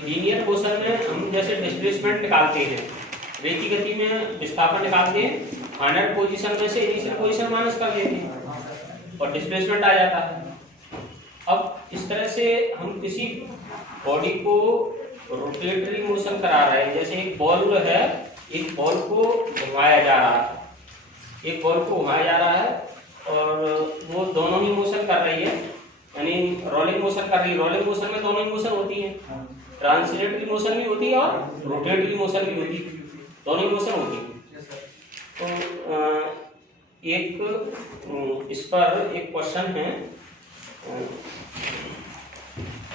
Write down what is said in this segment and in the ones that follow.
Linear motion में हम जैसे डिस्प्लेसमेंट निकालते हैं, रेखी गति में विस्थापन निकालते हैं, फाइनल पोजीशन में से इनिशियल पोजीशन माइनस कर देते हैं और डिस्प्लेसमेंट आ जाता है। अब इस तरह से हम किसी बॉडी को रोटेटरी मोशन करा रहे हैं, जैसे एक बॉल है, एक बॉल को घुमाया जा रहा है, एक बॉल को घुमाया जा रहा है और वो दोनों ही मोशन कर रही है, यानी रोलिंग मोशन कर रही है। रोलिंग मोशन में दोनों ही मोशन होती है, ट्रांसलेटरी मोशन भी होती है और रोटेटरी मोशन भी होती है, दोनों ही मोशन होती है। तो एक इस पर एक क्वेश्चन है,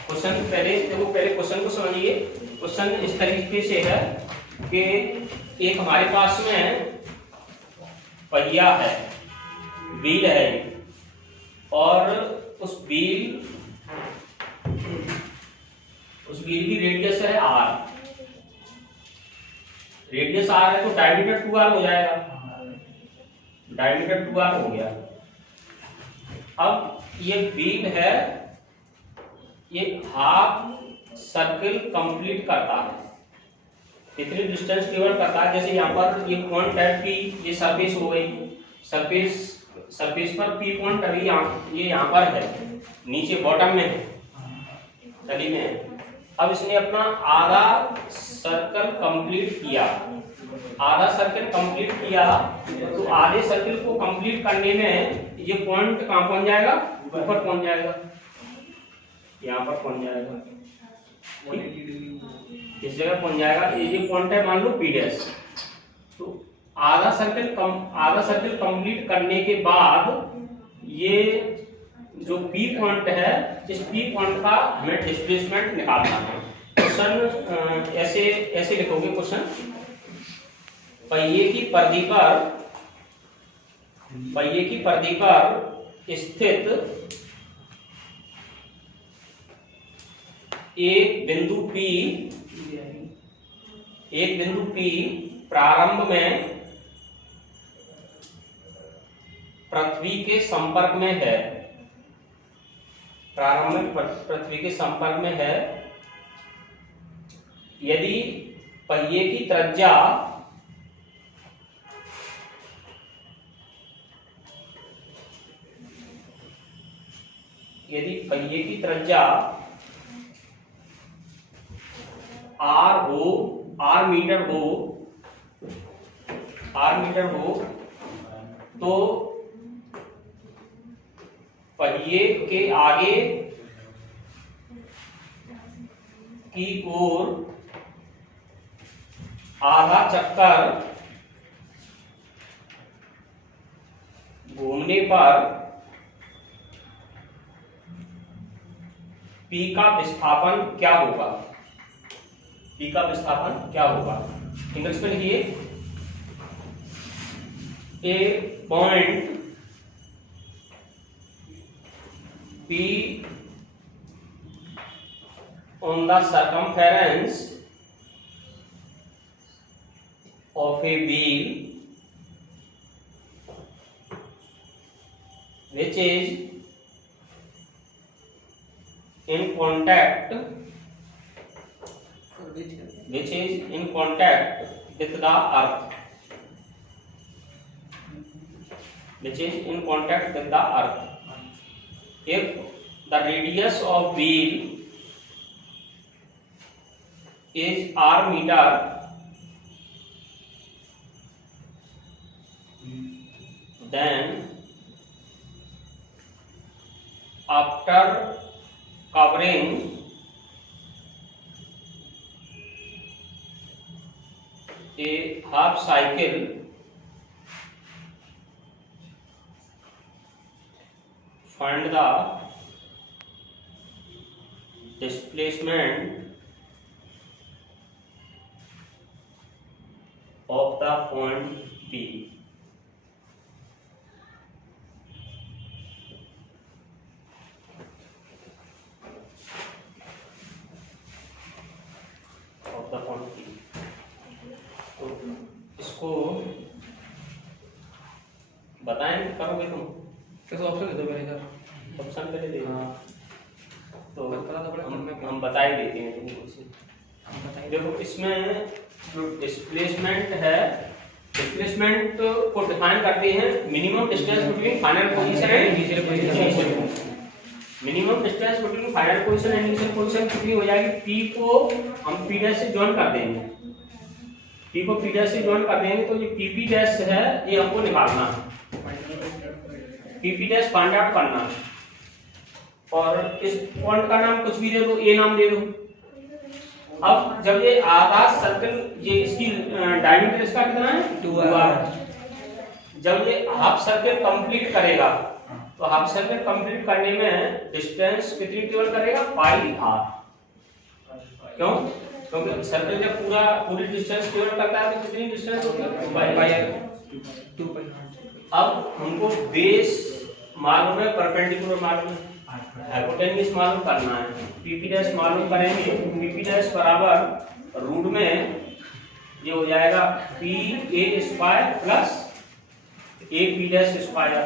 क्वेश्चन पहले क्वेश्चन को समझिए। क्वेश्चन इस तरीके से है कि एक हमारे पास में पहिया है, व्हील है, और उस व्हील की रेडियस है r, रेडियस r है तो डायमीटर 2r हो जाएगा, डायमीटर 2r हो गया। अब ये व्हील है, ये हाफ सर्किल कंप्लीट करता है, कितनी डिस्टेंस ट्रेवल करता है। जैसे यहाँ पर ये पॉइंट है P, ये सरफेस हो गई, सरफेस पर P पॉइंट अभी ये यहाँ पर है, नीचे बॉटम में है, तली में है। अब इसने अपना आधा सर्कल कंप्लीट किया, आधा सर्कल कंप्लीट किया, तो आधे सर्कल को कंप्लीट करने में ये पॉइंट कहाँ पहुंच जाएगा, ऊपर पहुंच जाएगा, यहाँ पर पहुंच जाएगा, इस जगह पहुंच जाएगा। ये पॉइंट है मान लो P डैश। तो आधा सर्कल कंप्लीट करने के बाद ये जो P पॉइंट है, इस P पॉइंट का हमें डिस्प्लेसमेंट निकालना है। क्वेश्चन ऐसे लिखोगे क्वेश्चन, पहिए की परिधि पर स्थित एक बिंदु P प्रारंभ में पृथ्वी के संपर्क में है, प्रारंभ में पृथ्वी के संपर्क में है। यदि पहिए की त्रिज्या r मीटर हो तो पहिए के आगे की ओर आधा चक्कर घूमने पर P का विस्थापन क्या होगा, P का विस्थापन क्या होगा। इंग्लिश में लिखिए, a point P on the circumference of a wheel which is in contact with the earth, if the radius of wheel is r meter, then after covering a half cycle, find the displacement of the point P. तो इसको बताएं, करोगे तुम? कैसे option दे दो पहले sir, option पहले दे। हाँ तो हम बता ही देते हैं तुमको। देखो इसमें जो डिस्प्लेसमेंट है, डिस्प्लेसमेंट को डिफाइन करते हैं minimum distance between final position and initial position. Minimum distance between final position and initial position कितनी हो जाएगी? P को हम P डैश से जॉइन कर देंगे, P को P डैश से जॉइन कर देंगे तो ये PP डैश है ये हमको निकालना है, PP डैश फाइंड आउट करना है। और इस पॉइंट का नाम कुछ भी दे दो, A नाम दे दो। अब जब ये आधा सर्कल, ये इसकी डायमीटर इसका कितना है? 2r। जब ये हाफ सर्कल कंप्लीट करेगा तो हाफ सर्कल कंप्लीट करने में डिस्टेंस कितनी ट्रेवल करेगा? पाई r। क्यों? क्योंकि सर्कल जब पूरी डिस्टेंस ट्रेवल करता है तो कितनी डिस्टेंस होती है? पाई r। 2 पाई। अब हमको बेस मालूम है, परपेंडिकुलर मालूम है, हाइपोटेन्यूज मालूम करना है। PP डैश मालूम करेंगे, PP डैश बराबर रूट में ये हो जाएगा PA square plus AP dash square,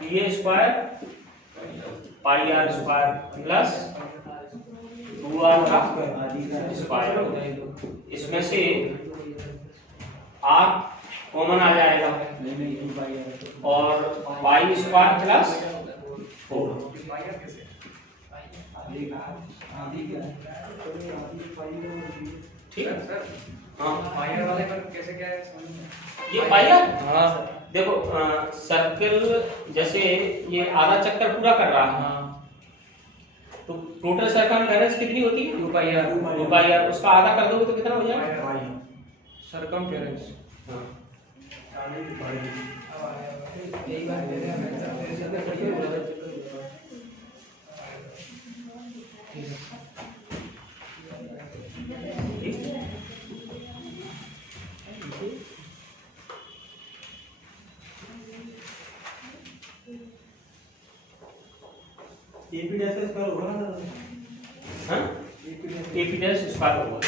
PA square pi r square plus 2r का स्क्वायर। इसमें से r कॉमन आ जाएगा और पाई स्क्वायर प्लस 4। ठीक है सर। हाँ पायर वाले पर कैसे क्या है? ये पायर, हाँ देखो सर्कल जैसे ये आधा चक्कर पूरा कर रहा है तो टोटल सरकमफेरेंस कितनी होती है? 2 पाई r। उसका आधा कर दोगे तो कितना हो जाएगा? सरकमफेरेंस। हाँ AP डैश का स्क्वायर होगा ना? हाँ AP डैश स्क्वायर होगा।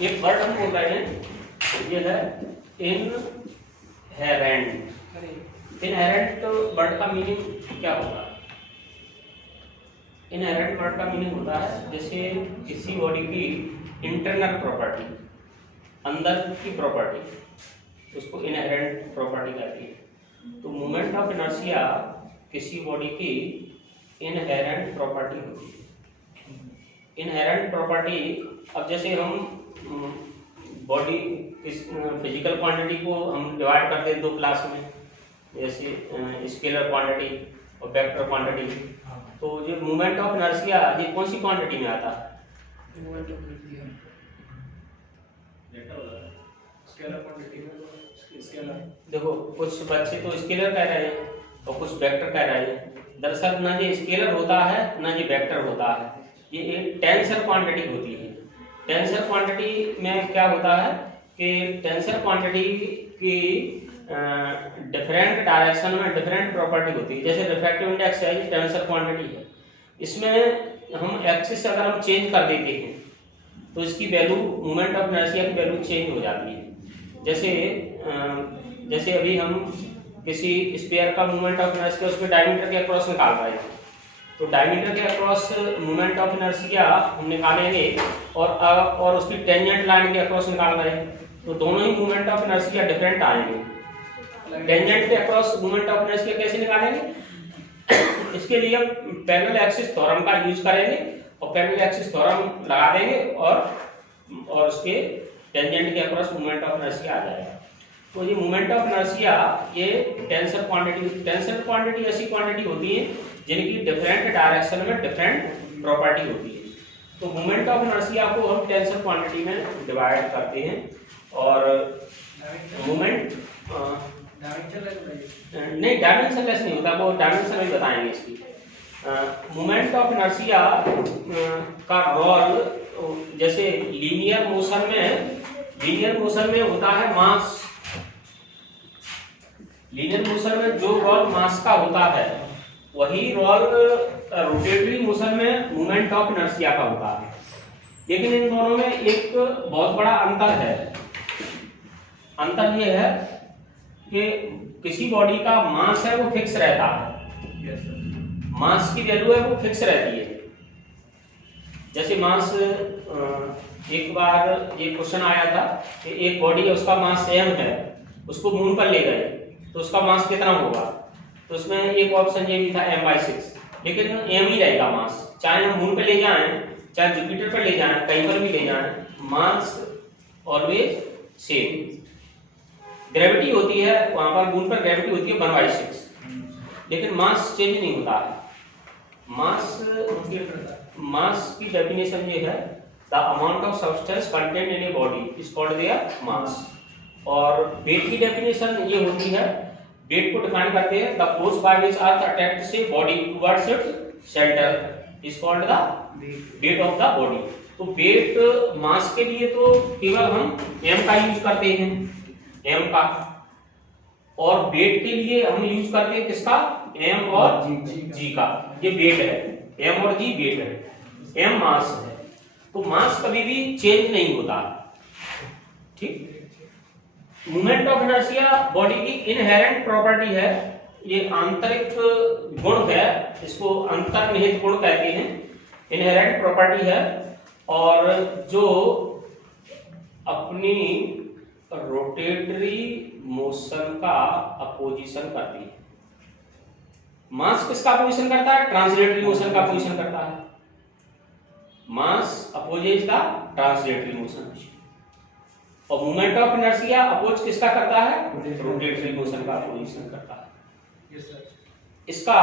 एक वर्ड हम बोल रहे हैं, ये है इनहेरेंट। इनहेरेंट वर्ड का मीनिंग क्या होगा? इनहेरेंट वर्ड का मीनिंग होता है जैसे किसी बॉडी की इंटरनल प्रॉपर्टी, अंदर की प्रॉपर्टी, उसको इनहेरेंट प्रॉपर्टी कहती है। तो मोमेंट ऑफ इनर्शिया किसी बॉडी की इनहेरेंट प्रॉपर्टी होती है। इनहेरेंट प्रॉपर्टी, अब जैसे हम बॉडी फिजिकल क्वांटिटी को हम डिवाइड करते हैं 2 क्लास में, जैसे स्केलर क्वांटिटी और वेक्टर क्वांटिटी। तो जो मोमेंट ऑफ इनर्शिया ये कौन सी क्वांटिटी में आता है? देखो कुछ बच्चे तो स्केलर कह रहे हैं और कुछ वेक्टर कह रहे हैं। दरअसल ना ये स्केलर होता है ना ये वेक्टर होता है, ये एक टेंसर क्वांटिटी होती है। टेंसर क्वांटिटी में क्या होता है कि टेंसर क्वांटिटी की डिफरेंट डायरेक्शन में डिफरेंट प्रॉपर्टी होती है। जैसे रिफ्रैक्टिव इंडेक्स है, टेंसर क्वांटिटी है, इसमें हम एक्सिस अगर हम चेंज कर देते हैं तो इसकी वैल्यू मोमेंट ऑफ इनर्शिया की वैल्यू चेंज हो जाती है। जैसे अभी हम किसी स्फीयर का मोमेंट ऑफ इनर्शिया उसके डायमीटर के अक्रॉस निकाल रहे हैं, तो डायमीटर के अक्रॉस मोमेंट ऑफ इनर्शिया हम निकालेंगे और उसकी टेंजेंट लाइन के अक्रॉस निकाल रहे हैं, तो दोनों ही मोमेंट ऑफ इनर्शिया डिफरेंट आएंगे। टेंजेंट के अक्रॉस मोमेंट ऑफ इनर्शिया कैसे निकालेंगे? इसके लिए पैरेलल एक्सिस थ्योरम का यूज करेंगे और पैरेलल एक्सिस थ्योरम लगा देंगे और उसके टेंजेंट के अक्रॉस मोमेंट ऑफ इनर्शिया आ जाएगा। तो ये मोमेंट ऑफ इनर्शिया ये टेंसर क्वांटिटी ऐसी क्वांटिटी होती है जिनकी डिफरेंट डायरेक्शन में डिफरेंट प्रॉपर्टी होती है। तो मोमेंट ऑफ इनर्शिया को हम टेंसर क्वांटिटी में डिवाइड करते हैं और मोमेंट नहीं डायमेंशनलेस नहीं होता, वो डायमेंशन भी बताएंगे इसकी। मोमेंट ऑफ इनर्शिया का रोल जैसे लीनियर मोशन में होता है मास। लीनियर मोशन में जो रोल मास का होता है वही रोल रोटेटरी मोशन में मोमेंट ऑफ इनर्शिया का होता है। लेकिन इन दोनों में एक बहुत बड़ा अंतर है। अंतर यह है कि किसी बॉडी का मास है वो फिक्स रहता है, मास की वैल्यू है वो फिक्स रहती है। जैसे मास एक बार ये क्वेश्चन आया था कि एक बॉडी है उसका मास m है, उसको मून पर ले गए तो उसका मास कितना होगा, तो उसमें एक ऑप्शन ये भी था m/6, लेकिन m ही रहेगा मास, चाहे हम मून पे ले जाएं चाहे जुपिटर पर ले जाएं कहीं पर भी ले जाएं, मास ऑलवेज सेम। ग्रेविटी होती है वहां पर मून पर ग्रेविटी होती है 1/6, लेकिन मास चेंज नहीं होता है। मास की डेफिनेशन ये है the amount of substance contained in a body is called their mass. और वेट की डेफिनेशन ये होती है, वेट को डिफाइन करते हैं the force by which earth attracts a body towards its centre is called the weight of the body. तो weight mass के लिए तो केवल हम m का यूज करते हैं, m का, और वेट के लिए हम यूज करते हैं किसका, m और g का। ये वेट है, m और g वेट है, m मास है। तो मास कभी भी चेंज नहीं होता, ठीक। मोमेंट ऑफ इनर्शिया बॉडी की इनहेरेंट प्रॉपर्टी है, ये आंतरिक गुण है, इसको अंतर्निहित गुण कहते हैं, इनहेरेंट प्रॉपर्टी है, और जो अपनी रोटेटरी मोशन का अपोजिशन करती है। मास किसका अपोजिशन करता है, ट्रांसलेटरी मोशन का अपोजिशन करता है। मास अपोजेज द ट्रांसलेटरी मोशन, और मोमेंट ऑफ इनर्शिया अपोज किसका करता है, रोटेटरी मोशन का अपोजिशन करता है। इसका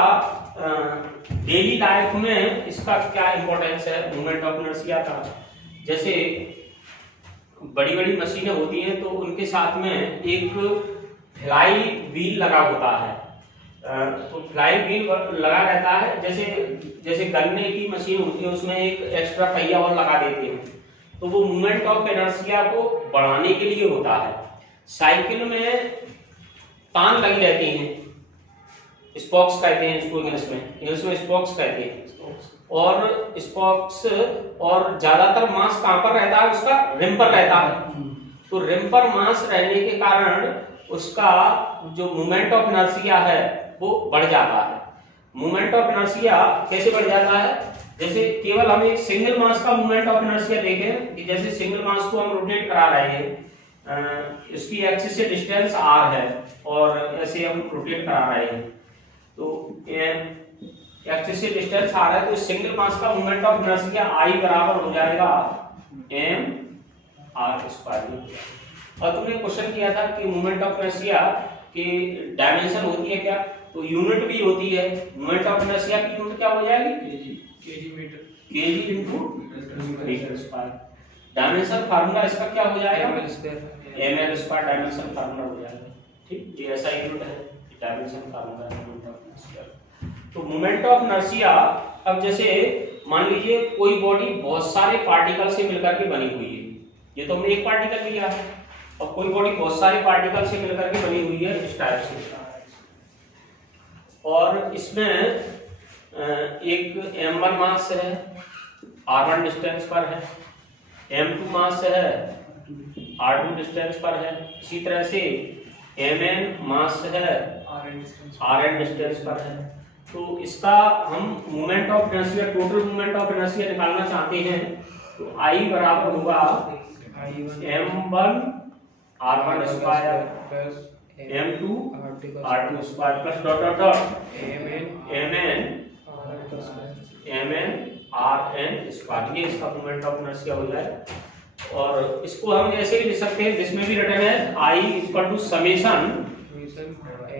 डेली लाइफ में इसका क्या इंपॉर्टेंस है मोमेंट ऑफ इनर्शिया का? जैसे बड़ी बड़ी मशीनें होती हैं तो उनके साथ में एक फ्लाई व्हील लगा होता है, तो फ्लाई व्हील लगा रहता है। जैसे गन्ने की मशीन होती है उसमें एक एक्स्ट्रा पहिया और लगा देते हैं, तो वो मोमेंट ऑफ इनर्शिया को बढ़ाने के लिए होता है। साइकिल में तान लगी रहती हैं, स्पोक्स कहते हैं इसको इंग्लिश में स्पोक्स कहते हैं, और स्पोक्स, और ज्यादातर मास कहां पर रहता है, उसका रिम पर रहता है। तो रिम पर मास रहने के कारण उसका जो मोमेंट ऑफ इनर्शिया है वो बढ़ जाता है। मोमेंट ऑफ इनर्शिया कैसे बढ़ जाता है? जैसे केवल हम एक सिंगल मास का मोमेंट ऑफ इनर्शिया देखें कि जैसे सिंगल मास को हम रोटेट करा रहे हैं, इसकी एक्सिस से डिस्टेंस r है और ऐसे हम रोटेट करा रहे हैं, तो एक्सिस से डिस्टेंस r है, तो सिंगल मास का मोमेंट ऑफ इनर्शिया I बराबर हो जाएगा mr²। और तुमने क्वेश्चन किया था कि मोमेंट ऑफ इनर्शिया की डायमेंशन होती है क्या, तो यूनिट भी होती है। मोमेंट ऑफ इनर्शिया की यूनिट क्या हो जाएगी, kg into मीटर²। डायमेंशन फार्मूला इसका क्या हो जाएगा, ml² डायमेंशन फार्मूला हो जाएगा, ठीक। ये ऐसा यूनिट है dimension formula moment of inertia. तो मोमेंट ऑफ इनर्शिया, अब जैसे मान लीजिए कोई बॉडी बहुत सारे पार्टिकल से मिलकर के बनी हुई है, ये तो हमने एक पार्टिकल लिया है, और कोई बॉडी बहुत सारे पार्टिकल से मिलकर के बनी हुई है इस टाइप से, और इसमें एक m1 मास है, r1 डिस्टेंस पर है, m2 मास है, r2 डिस्टेंस पर है, इसी तरह से mn मास है, rn डिस्टेंस पर है। तो इसका हम moment of inertia, total moment of inertia निकालना चाहते हैं, तो I बराबर होगा m1 r1 square m2 r2 square plus dot dot dot mn rn square, ये इसका मोमेंट ऑफ इनर्शिया हो जाए। और इसको हम ऐसे भी लिख सकते हैं, जिसमें भी रिटर्न है I equal to summation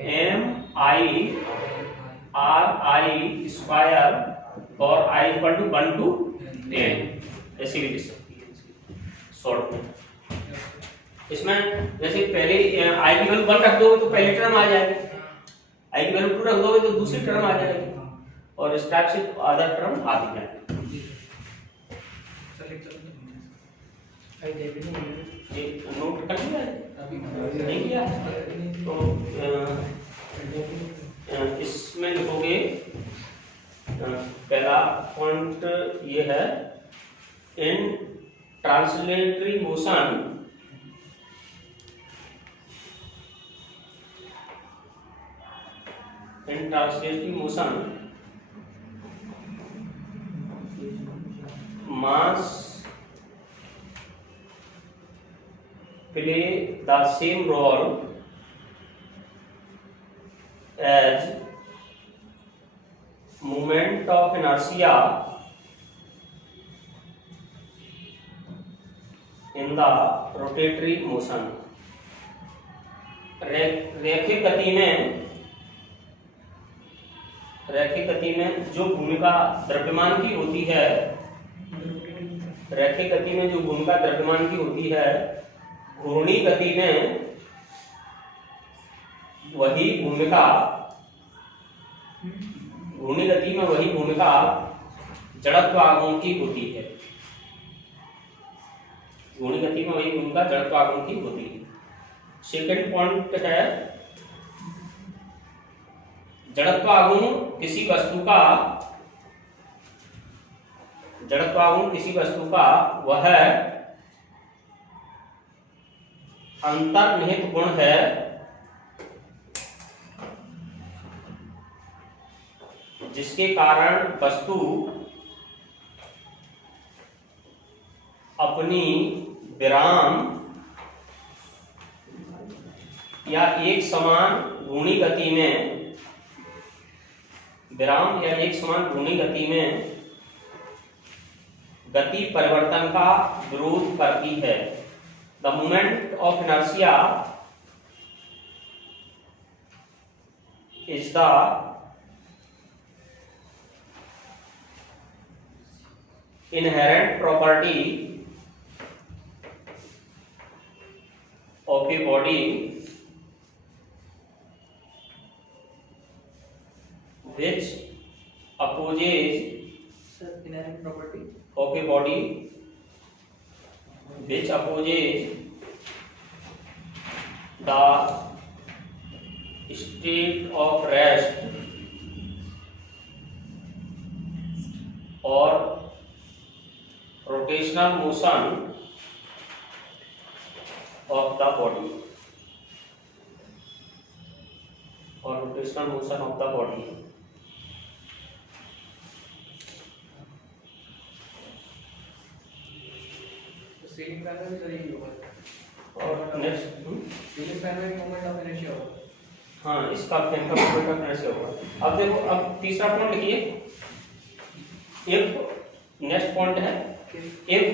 m I r I square और I equal to 1 to n, ऐसे भी लिख सकते हैं शॉर्ट में। इसमें जैसे पहले I की वैल्यू 1 रख दोगे तो पहली टर्म आ जाएगी, I की वैल्यू 2 रख दोगे तो दूसरी टर्म आ जाएगी, और इस टाइप से अदर टर्म आती जाएगी। नोट कर लिया नहीं किया तो इसमें लिखोगे, पहला पॉइंट ये है, in translatory motion mass play the same role as moment of inertia in the rotatory motion। रैखिक गति में जो भूमिका द्रव्यमान की होती है, रैखिक गति में जो भूमिका द्रव्यमान की होती है, घूर्णी गति में वही भूमिका जड़त्व आघूर्ण की होती है। घूर्णी गति में वही भूमिका जड़त्व आघूर्ण की होती है। सेकंड पॉइंट है, जड़त्व आघूर्ण किसी वस्तु का वह अंतर्निहित गुण है जिसके कारण वस्तु अपनी विराम या एक समान घूर्णी गति में गति परिवर्तन का विरोध करती है। The moment of inertia is the inherent property of a body which opposes inherent property of a body which opposes the state of rest or rotational motion of the body ceiling fan में भी सही होगा, और next ceiling fan में moment of inertia होगा। हाँ, इसका fan का मोमेंट ऑफ इनर्शिया होगा। अब देखो, अब तीसरा पॉइंट लिखिए। इफ नेक्स्ट पॉइंट है, if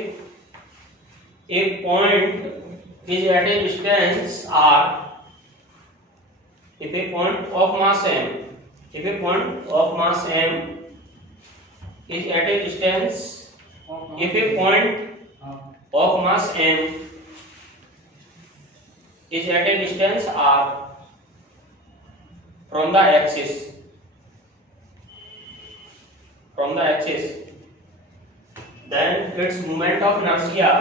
a point is at a distance r, if a point of mass m is at a distance, if a point of mass m is at a distance r from the axis, then its moment of inertia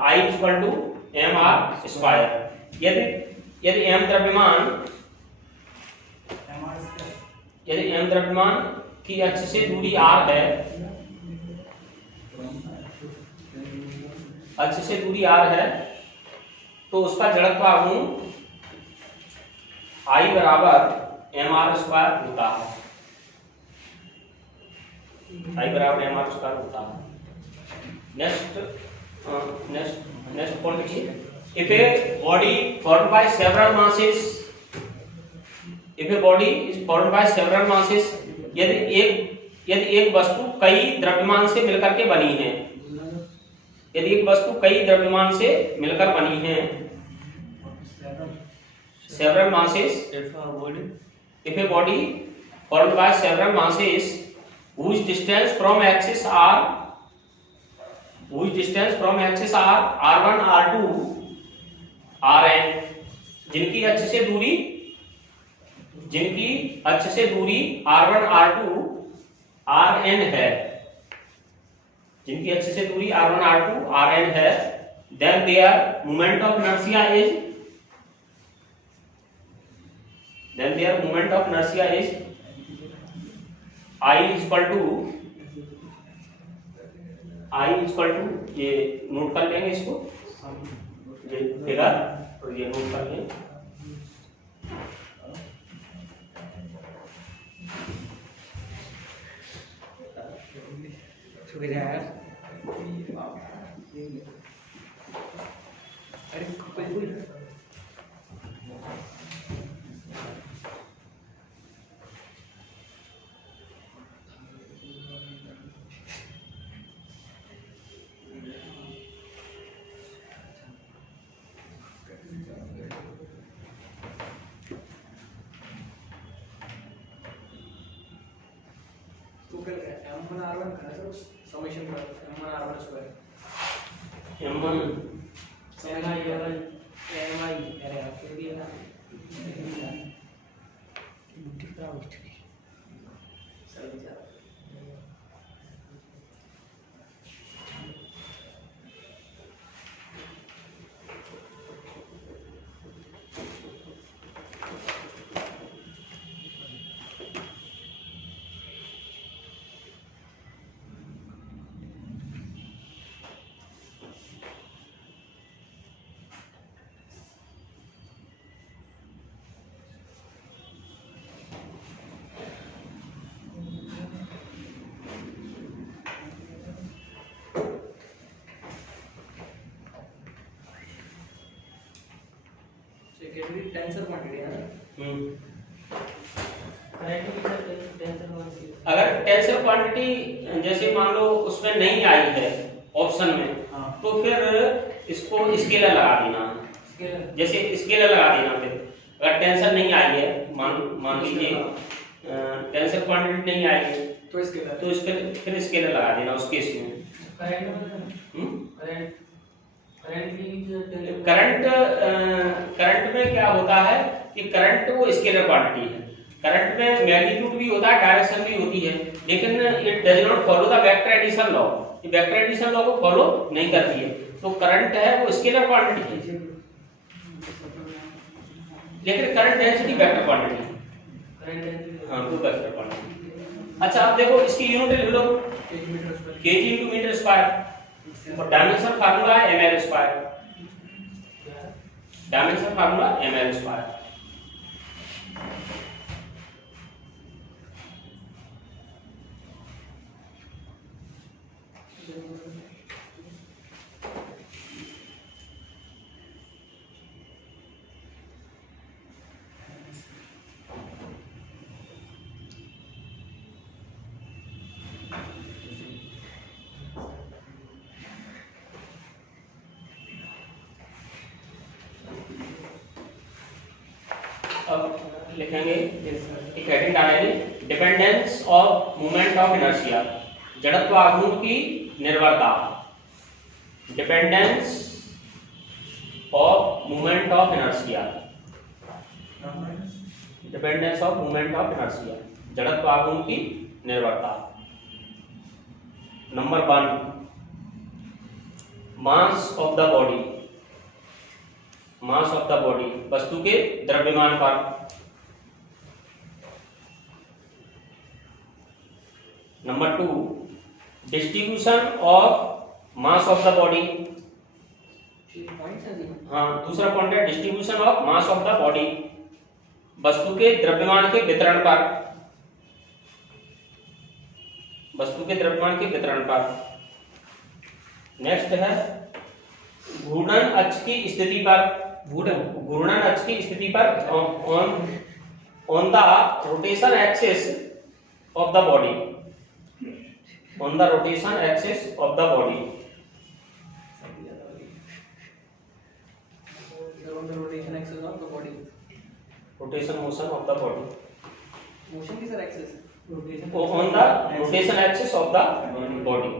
I equal to mr square। यदि m द्रव्यमान की अक्ष से दूरी r है, तो उसका जड़त्व आघूर्ण I बराबर mr स्क्वायर होता है। नेक्स्ट पॉइंट देखिए, if a body is formed by several masses, यदि एक वस्तु कई द्रव्यमान से मिलकर के बनी है, several masses, if a body formed by several masses whose distance from axis are r1 r2 rn, जिनकी अक्ष से दूरी r1 r2 rn है, then their moment of inertia is I equal to, ये नोट कर लेंगे इसको, ये फिगर और ये नोट कर लेंगे। M1 R1 का सर समेशन का M1 R1 square M1 MI अरे आपके भी है ना सर विचार सेकेंडरी टेंसर क्वांटिटी है ना। अगर टेंसर क्वांटिटी जैसे मान लो उसमें नहीं आई है ऑप्शन में, तो फिर इसको स्केलर लगा देना, जैसे स्केलर लगा देना। फिर अगर टेंसर नहीं आई है, मान लीजिए टेंसर क्वांटिटी नहीं आई है, तो स्केलर फिर स्केलर लगा देना उस केस में। करंट में क्या होता है कि करंट वो स्केलर क्वांटिटी है। करंट में मैग्नीट्यूड भी होता है, डायरेक्शन भी होती है, लेकिन it does not follow the vector addition law. ये वेक्टर एडिशन लॉ को फॉलो नहीं करती है, तो करंट है वो स्केलर क्वांटिटी है, लेकिन करंट डेंसिटी वेक्टर क्वांटिटी है। हाँ, वो वेक्टर क्वांटिटी। अच्छा, अब देखो इसकी यूनिट ले लो, केजी इनटू मीटर स्क्वायर, और डायमेंशन फार्मूला है ml square. Dimension formula ml square. अब लिखेंगे, एक हेडिंग डालेंगे, dependence of moment of inertia, जड़त्व आघूर्ण की निर्भरता। Dependence of moment of inertia, dependence of moment of inertia. जड़त्व आघूर्ण की निर्भरता। Number 1, mass of the body, mass of the body, वस्तु के द्रव्यमान पर। Number 2, distribution of mass of the body. हाँ, दूसरा पॉइंट है distribution of mass of the body, वस्तु के द्रव्यमान के वितरण पर, वस्तु के द्रव्यमान के वितरण पर। नेक्स्ट है घूर्णन अक्ष की स्थिति पर, घूर्णन अक्ष की स्थिति पर on the rotation axis of the body, on the rotation axis of the body. On the rotation axis of the body. Rotation motion of the body, Motion की sir axis. Rotation. On the rotation axis of the body.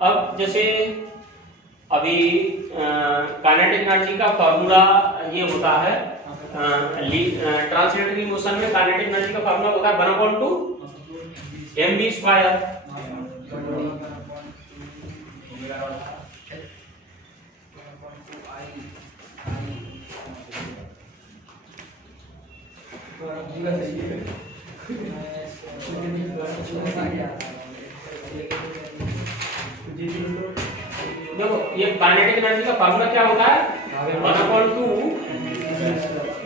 अब जैसे अभी kinetic energy का formula ये होता है, translatory motion में kinetic energy का फॉर्मूला होता है 1/2 mv²। देखो ये काइनेटिक एनर्जी का फार्मूला क्या होता है, 1/2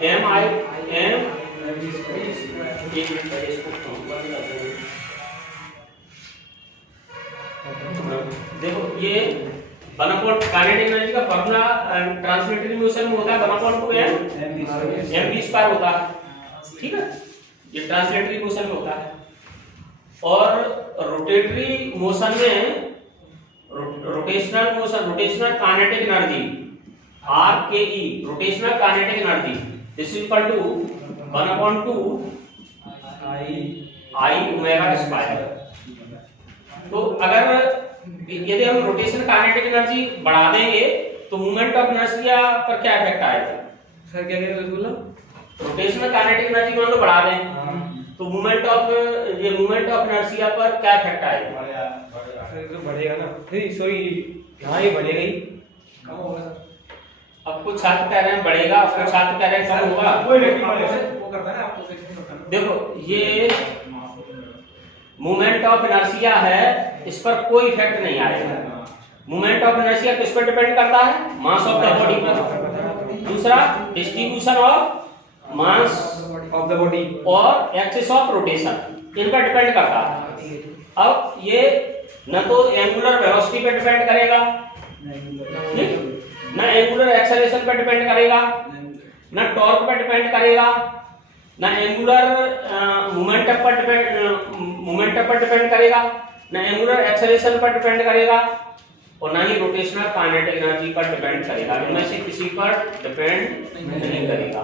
m। देखो ये काइनेटिक एनर्जी का फार्मूला ट्रांसलेटरी मोशन में होता है 1/2 mv² होता है, ठीक है, ये ट्रांसलेटरी मोशन में होता है। और रोटेटरी मोशन में rotational motion, rotational kinetic energy RKE, rotational kinetic energy this is equal to 1/2 I ω²। तो अगर यदि हम रोटेशन काइनेटिक एनर्जी बढ़ा देंगे तो मूवमेंट ऑफ इनर्शिया पर क्या इफेक्ट आएगा? सर क्या कह रहे हो? रोटेशनल काइनेटिक एनर्जी मान लो बढ़ा दें तो मूवमेंट ऑफ इनर्शिया पर क्या इफेक्ट आएगा? सर तो बढ़ेगा ना, नहीं सॉरी यहाँ ये बढ़ेगा ही, कम होगा सर। अब कुछ छात्र कह रहे हैं बढ़ेगा, कुछ छात्र कह रहे हैं कम होगा। वो करता है आपको सेक्शन करता है। देखो ये मूवमेंट ऑफ इनर्शिया है, इस पर कोई इफेक्ट नहीं आएगा। मूवमेंट ऑफ इनर्शिया किस पर डिपेंड करता है? मास ऑफ द बॉडी पर। दूसरा distribution of mass of the body और एक्सिस ऑफ रोटेशन, इन पर डिपेंड करता है। अब ये न तो एंगुलर वेलोसिटी पे डिपेंड करेगा, न एंगुलर एक्सेलरेशन पर डिपेंड करेगा, न टॉर्क पर डिपेंड करेगा, न एंगुलर मोमेंटम पर डिपेंड करेगा, न एंगुलर एक्सेलरेशन पर डिपेंड करेगा, और न ही रोटेशनल काइनेटिक एनर्जी पर डिपेंड करेगा। इनमें से किसी पर डिपेंड नहीं करेगा।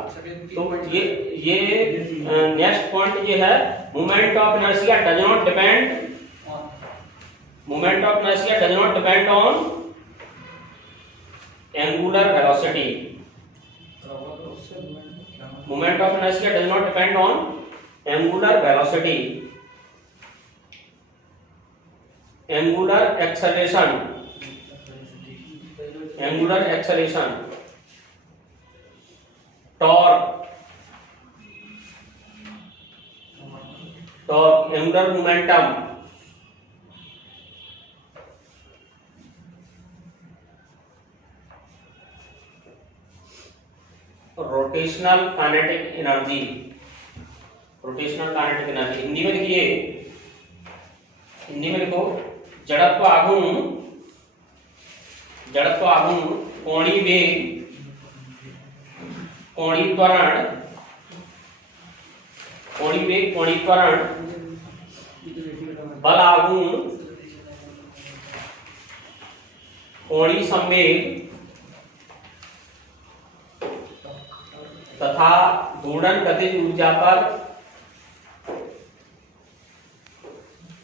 तो ये नेक्स्ट पॉइंट ये है, movement of inertia does not depend, movement of inertia does not depend on angular velocity. Moment of inertia does not depend on angular velocity, angular acceleration, torque, angular momentum, rotational kinetic energy, rotational kinetic energy Hindi में लिखिए, हिंदी में लिखो जड़त्व आघूर्ण, जड़त्व आघूर्ण, कोणीय वेग, कोणीय त्वरण, कोणीय वेग, कोणीय त्वरण, बल आघूर्ण, कोणीय संवेग तथा घूर्णन गतिज ऊर्जा पर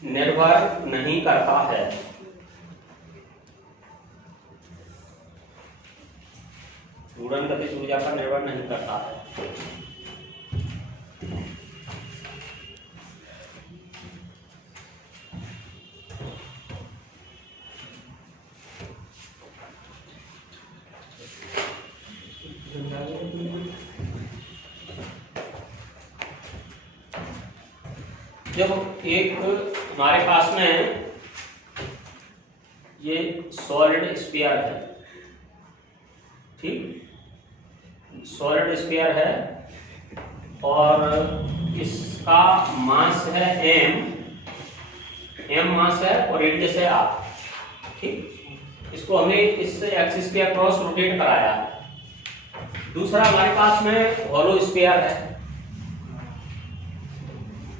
निर्भर नहीं करता है। घूर्णन गतिज ऊर्जा पर निर्भर नहीं करता है। जब एक हमारे पास में ये सॉलिड स्फीयर है, ठीक, सॉलिड स्फीयर है और इसका मास है m मास है और रेडियस है r, ठीक। इसको हमने इस एक्सिस के अक्रॉस रोटेट कराया है। दूसरा हमारे पास में हॉलो स्फीयर है,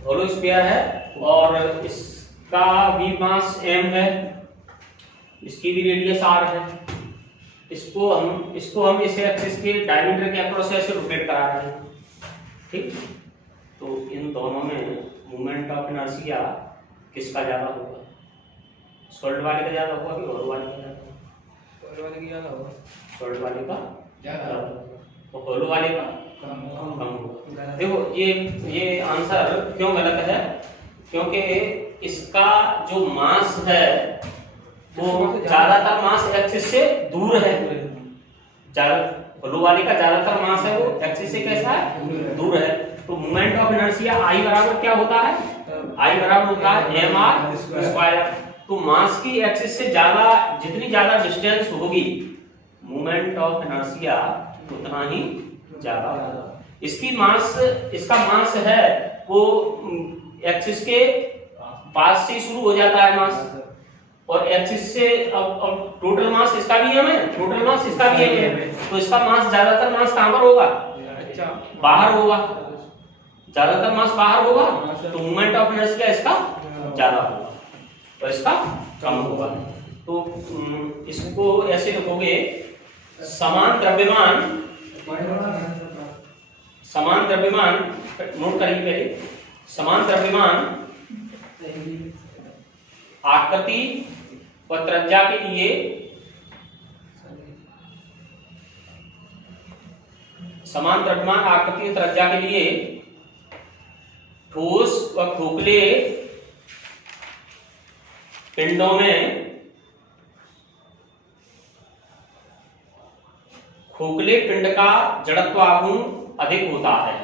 हॉलो स्फीयर है और इसका भी मास m है, इसकी भी रेडियस r है। इसको हम इस एक्सिस के डायमीटर के अक्रॉस ऐसे रोटेट करा रहे हैं, ठीक। तो इन दोनों में मोमेंट ऑफ इनर्शिया किसका ज्यादा होगा? सॉलिड वाले का ज्यादा होगा कि हॉलो वाले का ज्यादा होगा? सॉलिड वाले की ज्यादा होगा। सॉलिड वाले का ज्यादा होगा तो हॉलो वाले का कम होगा। देखो ये आंसर क्यों गलत है? क्योंकि इसका जो मास है वो ज्यादातर मास एक्सिस से दूर है। हॉलो वाले का ज्यादातर मास है वो एक्सिस से कैसा है? दूर है। तो मोमेंट ऑफ इनर्शिया I बराबर क्या होता है? I बराबर होता है mr स्क्वायर। तो मास की एक्सिस से ज्यादा, जितनी ज्यादा डिस्टेंस होगी मोमेंट ऑफ इनर्शिया उतना ही ज्यादा होगा। इसका मास है वो एक्सिस के पास से शुरू हो जाता है मास, और एक्सिस से अब टोटल मास इसका भी है, टोटल मास इसका भी है। तो इसका मास, ज्यादातर मास कहां पर होगा? अच्छा, बाहर होगा। ज्यादातर मास बाहर होगा तो मोमेंट ऑफ इनर्शिया इसका ज्यादा होगा और इसका कम होगा। तो इसको ऐसे लिखोगे, समान द्रव्यमान, नोट करिए पहले, समान द्रव्यमान आकृति व त्रिज्या के लिए समान द्रव्यमान आकृति व त्रिज्या के लिए ठोस व खोखले पिंडों में खोखले पिंड का जड़त्वाघूर्ण अधिक होता है।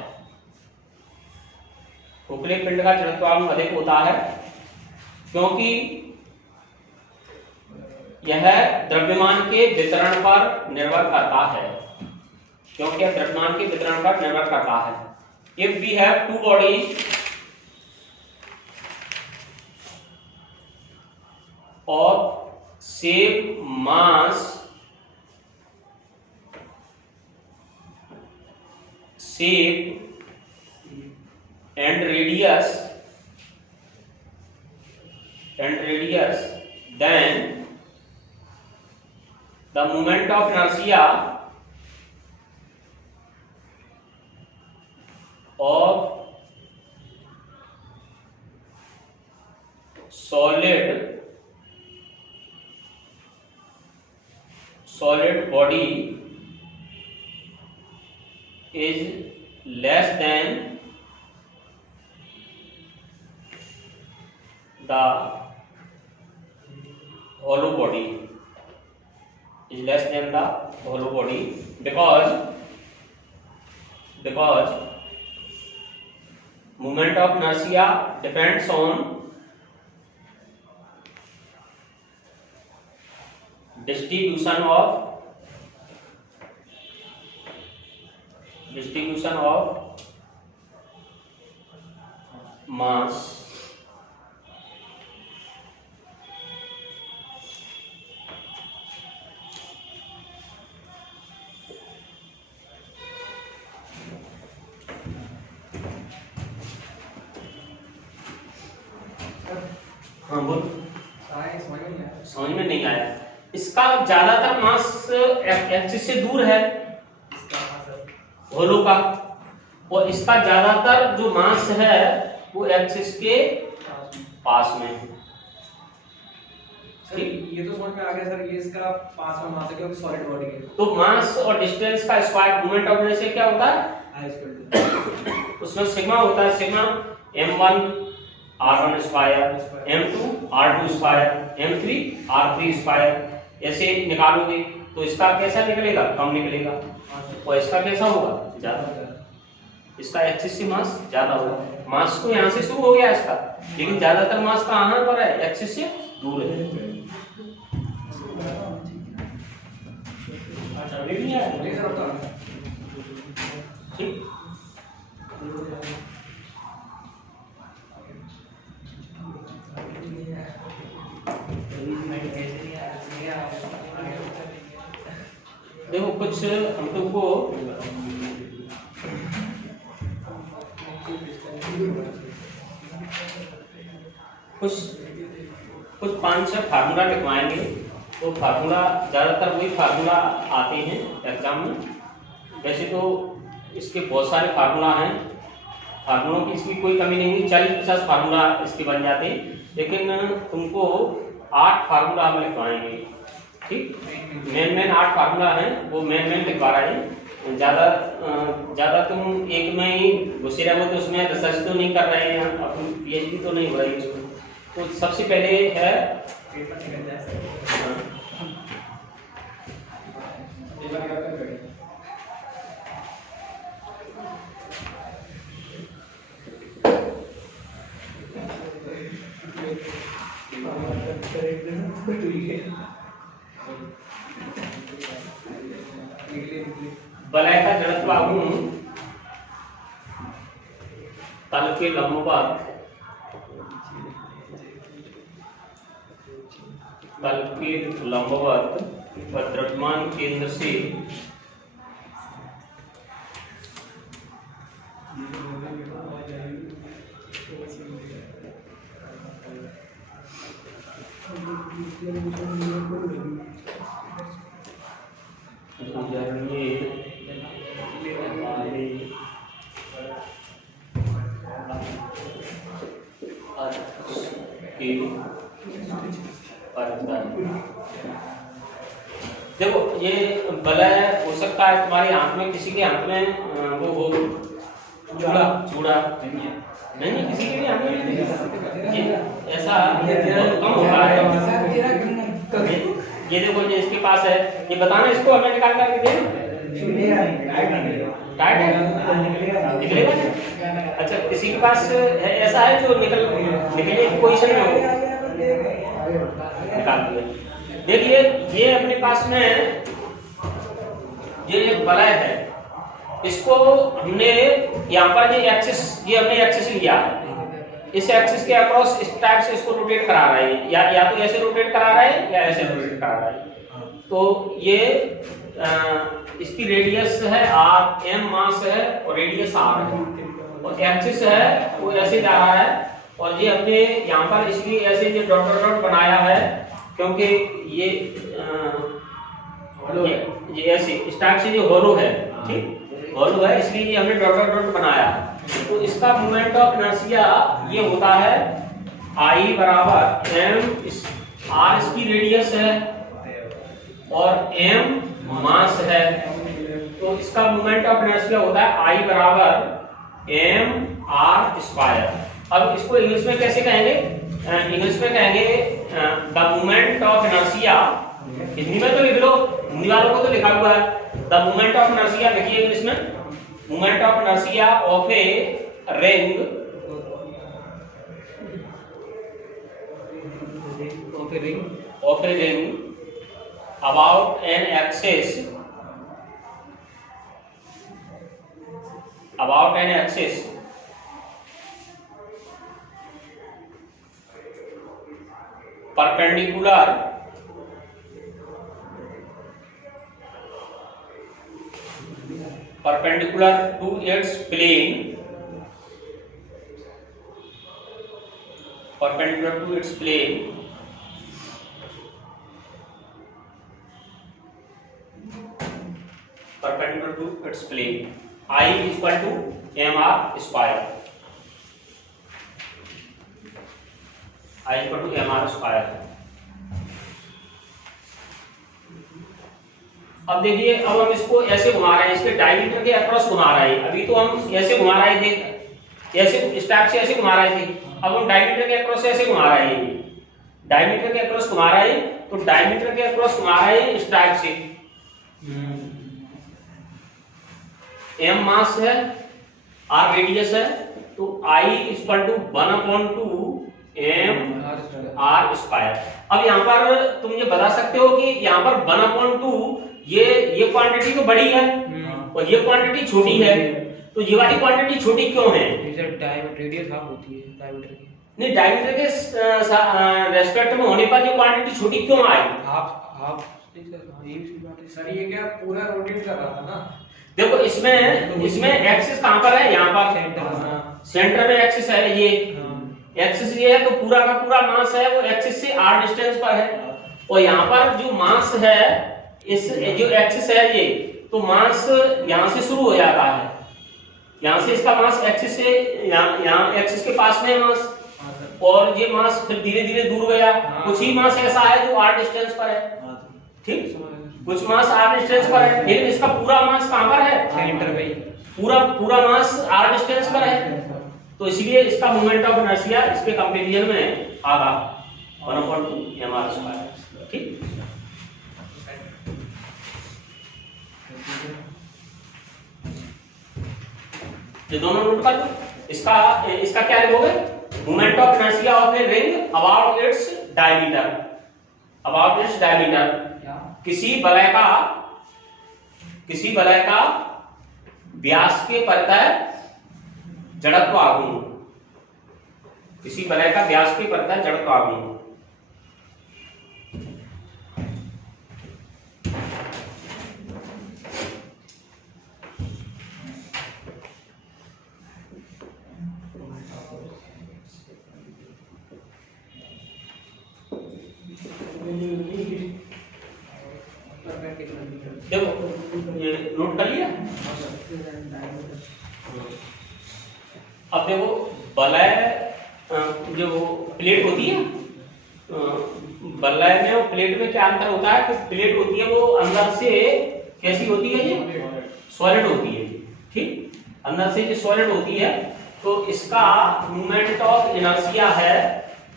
खोखले पिंड का जड़त्वाघूर्ण अधिक होता है क्योंकि यह द्रव्यमान के वितरण पर निर्भर करता है। If we have two bodies of same mass, shape and radius, then the moment of inertia of solid body is less than the hollow body, because moment of inertia depends on distribution of mass. हाँ बोल, समझ में नहीं आया। इसका ज्यादातर मास axis से दूर है होलो का, और इसका ज्यादातर जो मास है वो एक्सिस के पास में है। सर ये तो समझ में आ गया सर, ये इसका पास में मास है क्योंकि सॉलिड बॉडी है। तो मास और डिस्टेंस का स्क्वायर मोमेंट ऑफ इनर्शिया क्या होता है? I = उसमें सिग्मा होता है, sigma m1 r1 square, m2 r2 square, m3 r3 square. ऐसे निकालोगे तो इसका कैसा निकलेगा? कम निकलेगा, और इसका कैसा होगा? ज्यादा। इसका एक्सिस से मास ज्यादा होगा। मास तो यहाँ से शुरू हो गया इसका, लेकिन ज्यादातर मास कहाँ पर है? एक्सिस से दूर है। अभी नहीं आया ठीक। देखो कुछ हम तुमको कुछ 5-6 फार्मूला लिखवाएंगे। तो फार्मूला ज़्यादातर वही फार्मूला आते हैं एग्जाम में। वैसे तो इसके बहुत सारे फार्मूला हैं, फार्मूलों की इसकी कोई कमी नहीं है, 40-50 फार्मूला इसके बन जाते हैं, लेकिन तुमको 8 फार्मूला हम लिखवाएंगे। ठीक, मेन 8 फार्मूला हैं, वो मेन लिखवा रहे हैं। ज़्यादा तुम एक में ही घुसे रहो तो उसमें रिसर्च तो नहीं कर रहे हैं, अपनी PhD तो नहीं हो रही उसमें। तो सबसे पहले है वलय का जड़त्व आघूर्ण तल के लंबवत पर द्रव्यमान केंद्र से देखो ये वलय हो सकता है तुम्हारे हाथ में, किसी के हाथ में वो हो चूड़ा नहीं, किसी के भी हाथ में ये ऐसा बहुत कम होता है। ये देखो ये इसके पास है, ये बताना इसको हमें निकाल करके दे टाइट है निकलेगा। अच्छा किसी के पास ऐसा है जो निकलने की पोजीशन में हो, निकाल दिया। देखिए ये अपने पास में ये एक वलय है, इसको हमने यहाँ पर ये हमने एक्सिस लिया, इस एक्सिस के अक्रॉस इस टाइप से इसको रोटेट करा रहा है, या तो ऐसे रोटेट करा रहा है या ऐसे रोटेट करा रहा है। तो ये इसकी रेडियस है r, m मास है और रेडियस r है, और एक्सिस है वो ऐसे जा रहा है। और ये हमने यहाँ पर इसलिए ऐसे ये डॉट बनाया है क्योंकि ये ऐसे इस टाइप से जो होलो है, ठीक होलो है, इसलिए ये हमने डॉट बनाया। तो इसका मोमेंट ऑफ इनर्शिया ये होता है I बराबर m, r इसकी रेडियस है और m मास है, तो इसका मोमेंट ऑफ इनर्शिया होता है I बराबर m r स्क्वायर। अब इसको इंग्लिश में कैसे कहेंगे? इंग्लिश में कहेंगे the moment of inertia. Hindi में तो लिख लो, हिंदी वालों को तो लिखा हुआ है द मोमेंट ऑफ इनर्शिया, लिखिए इंग्लिश में moment of inertia of a ring about an axis perpendicular to its plane, I is equal to mr square, I is equal to mr square। अब देखिए, अब हम इसको ऐसे घुमा रहे हैं, इसके डायमीटर के अक्रॉस घुमा रहे हैं। अभी तो हम ऐसे घुमा रहे थे, ऐसे इस टाइप से ऐसे घुमा रहे थे। अब हम डायमीटर के अक्रॉस ऐसे घुमा रहे हैं, डायमीटर के अक्रॉस घुमा रहे हैं। तो डायमीटर के अक्रॉस घुमा रहे हैं इस टाइप से। m मास है, r रेडियस है, तो I equal to 1/2 m r square. अब यहाँ पर तुम ये बता सकते हो कि यहाँ पर 1/2 ये क्वांटिटी तो बड़ी है और ये क्वांटिटी छोटी है, तो ये वाली क्वांटिटी छोटी क्यों है? रेडियस हाफ होती है डायमीटर की। नहीं, डायमीटर के रेस्पेक्ट में होने पर ये क्वांटिटी छोटी क्यों आई? हाफ हाफ ये भी बात है सर। ये क्या पूरा रोटेट कर रहा था ना? देखो, इसमें एक्सिस कहाँ पर है? यहाँ पर सेंटर में एक्सिस है, ये एक्सिस ये है, तो पूरा का पूरा मास है वो एक्सिस से r डिस्टेंस पर है। और यहाँ पर जो मास है, इस जो एक्सिस है ये, तो मास यहाँ से शुरू हो जाता है, यहाँ से इसका मास एक्सिस से यहाँ एक्सिस के पास में है मास, और ये मास फिर धीरे धीरे दूर गया। कुछ ही मास ऐसा है जो r डिस्टेंस पर है, ठीक, कुछ मास r डिस्टेंस पर है, लेकिन इसका पूरा मास कहाँ पर है? सेंटर पे। पूरा मास r डिस्टेंस पर है, तो इसलिए इसका मोमेंट ऑफ इनर्शिया इसके कंपैरिजन में आगा 1/2 mr²। ठीक, ये दोनों नोट कर लो। इसका क्या लिखोगे? Moment of inertia of a ring about its diameter. About its diameter, किसी वलय का व्यास के परतः जड़त्व आघूर्ण, किसी वलय का व्यास के परतः जड़त्व आघूर्ण। देखो, ये नोट कर लिया। अब देखो, वलय जो प्लेट होती है, वलय में और प्लेट में क्या अंतर होता है? कि प्लेट होती है वो अंदर से कैसी होती है? ये सॉलिड होती है, ठीक, अंदर से ये सॉलिड होती है। तो इसका मोमेंट ऑफ इनर्शिया है,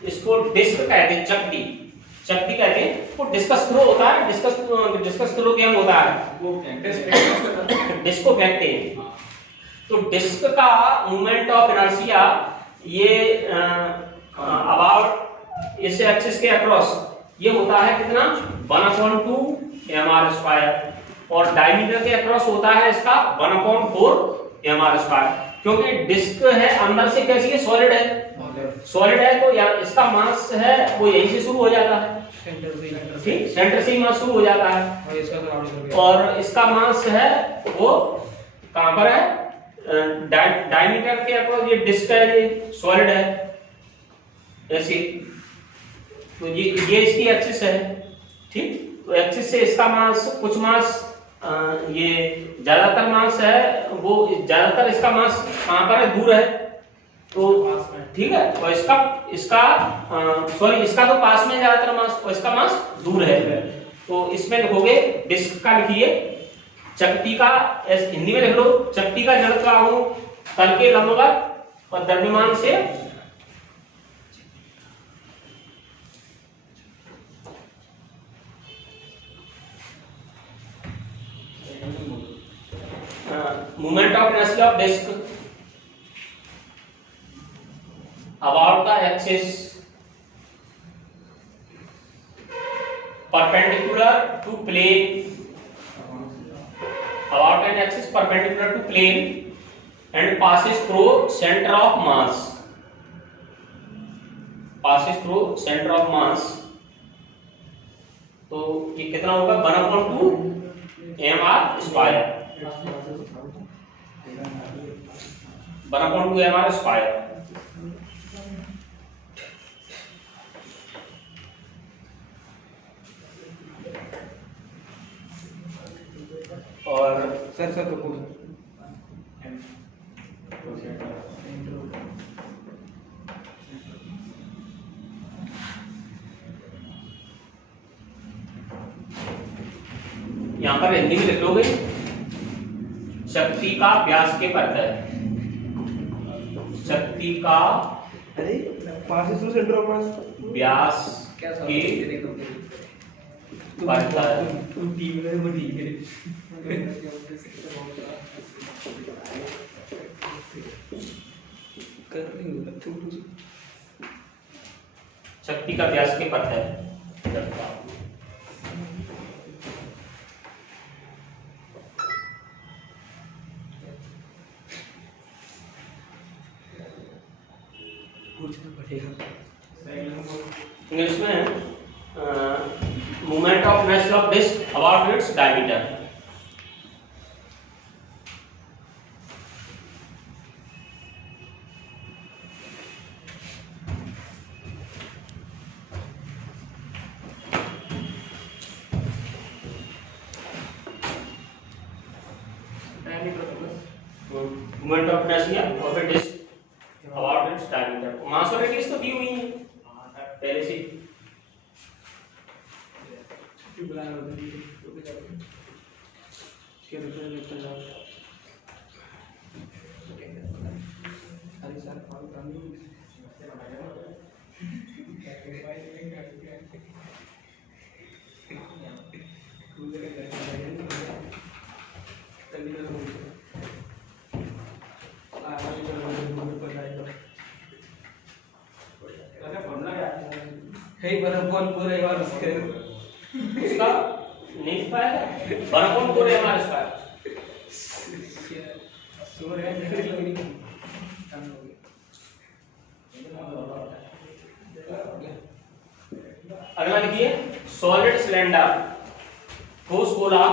इसको डिस्क कहते हैं, चकती कहते हैं। वो डिस्कस थ्रो होता है, डिस्कस थ्रो क्या होता है? वो डिस्क को फेंकते हैं। तो डिस्क का मोमेंट ऑफ इनर्शिया ये अबाउट इस एक्सिस के अक्रॉस ये होता है कितना? 1/2 mr², और डायमीटर के अक्रॉस होता है इसका 1/4 mr²। क्योंकि डिस्क है अंदर से कैसी है? सॉलिड है, तो यार इसका मास है वो यहीं से शुरू हो जाता है, ठीक, सेंटर से ही मास शुरू हो जाता है, और इसका मास है वो कहां पर है? डायमीटर के अक्रॉस। ये डिस्क है, ये सॉलिड है ऐसी, तो ये इसकी एक्सिस है, ठीक। तो एक्सिस से इसका मास, कुछ मास, ये ज्यादातर मास है वो, ज्यादातर इसका मास कहां पर है? दूर है, तो ठीक है। और इसका तो पास में ज्यादातर मास, और इसका मास दूर है। तो इसमें लिखोगे, डिस्क का लिखिए चकती का, हिंदी में लिख लो, चकती का जड़त्व आघूर्ण तल के लंबवत और द्रव्यमान से moment of inertia of disc about the axis perpendicular to plane, about an axis perpendicular to plane and passes through center of mass, तो ये कितना होगा? 1/2 mr², 1/2 mr²। और सर रुको, यहाँ पर हिंदी में लिख लोगे शक्ति का व्यास के परत है, शक्ति का अरे पास से सेंटर ऑफ मास व्यास क्या के परत है। तुम टीम में वो ठीक है कर नहीं होता छोटू से शक्ति का व्यास के परत है। पूछना पड़ेगा इंग्लिश में मूवमेंट ऑफ नेशनल of disc about its diameter. Moment of नेशनल of disc about its diameter. Mass और रेडियस तो दी हुई है पहले से। पूरा एक बार उसके उसका नहीं पाएगा बराबर को रे हमारे इसका सूर्य है अगला लिखिए सॉलिड सिलेंडर ठोस गोला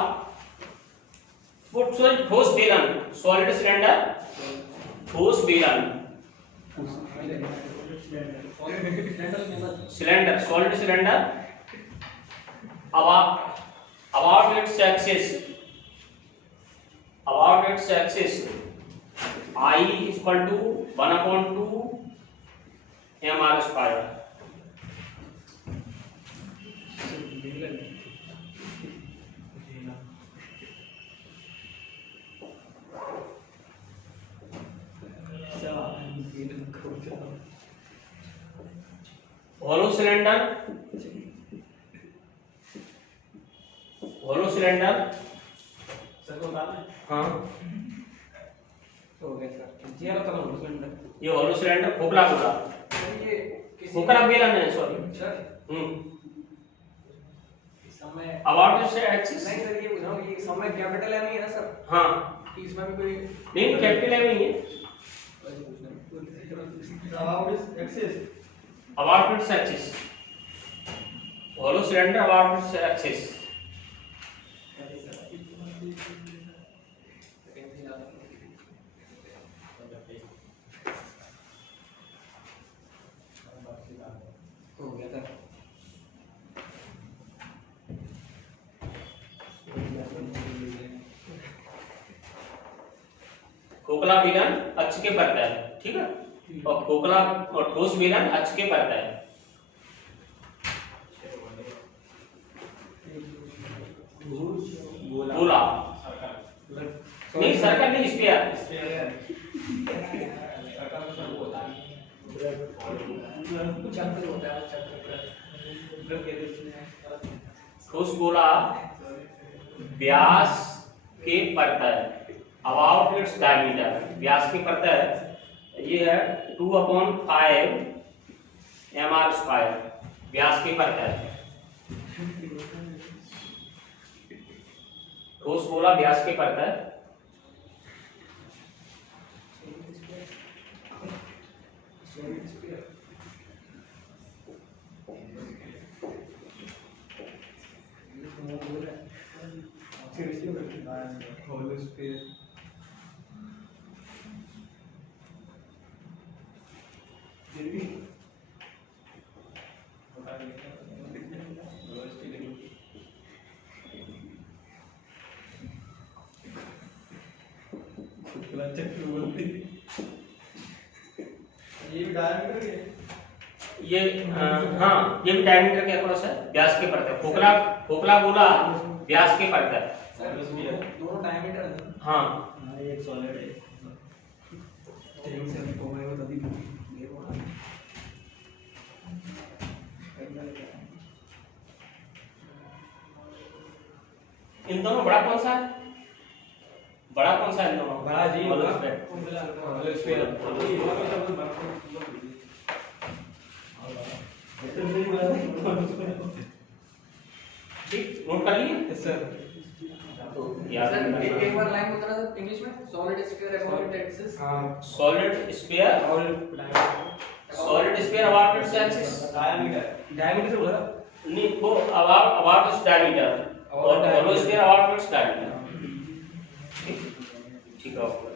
ठोस बेलन। सॉलिड सिलेंडर ठोस बेलन cylinder solid cylinder about its axis I is equal to 1/2 mr square। Hollow cylinder sir को बता दें हाँ तो हो गया सर जी वाला तो होलो सिलेंडर ये होलो सिलेंडर खोखला गोला ये किसी खोखला बेलन है सॉरी सर समय अबाउट इट्स एक्सिस नहीं सर ये पूछ रहा हूँ ये समय कैपिटल एम ही है ना सर हाँ कि इसमें भी कोई नहीं कैपिटल एम ही है अबाउट इस axis about its axis hollow cylinder about its axis हो गया सर खोखला बेलन अक्ष के परत है ठीक है और खोखला और ठोस बेलन अक्ष के परत है। गोला नहीं सर्कल नहीं स्फीयर चक्र होता है चक्र ठोस गोला व्यास के परत है अबाउट इट्स डायमीटर व्यास की परत है ये है 2/5 mr स्क्वायर व्यास की परत है। ठोस गोला व्यास की परत है होलो स्फीयर चक्र बोलते ये भी डायमीटर है ये हाँ ये भी डायमीटर के अक्रॉस है व्यास के परत है खोखला गोला व्यास के परत है सर दोनों डायमीटर है। हाँ एक सॉलिड है। ठीक से को मैं बता दी ये वो इन दोनों बड़ा कौन सा है? बड़ा कौन सा है इन दोनों? बड़ा जी मतलब होगा। स्पेयर। ठीक, नोट कर लिए? Yes sir. तो याद सर रखना। एक बार लाइन बताना सर इंग्लिश में solid sphere about it axis हाँ सॉलिड स्फीयर, और solid sphere about its axis. Diameter से बोला नहीं, वो अबाउट इट्स डायमीटर और hollow sphere about its diameter. ठीक है।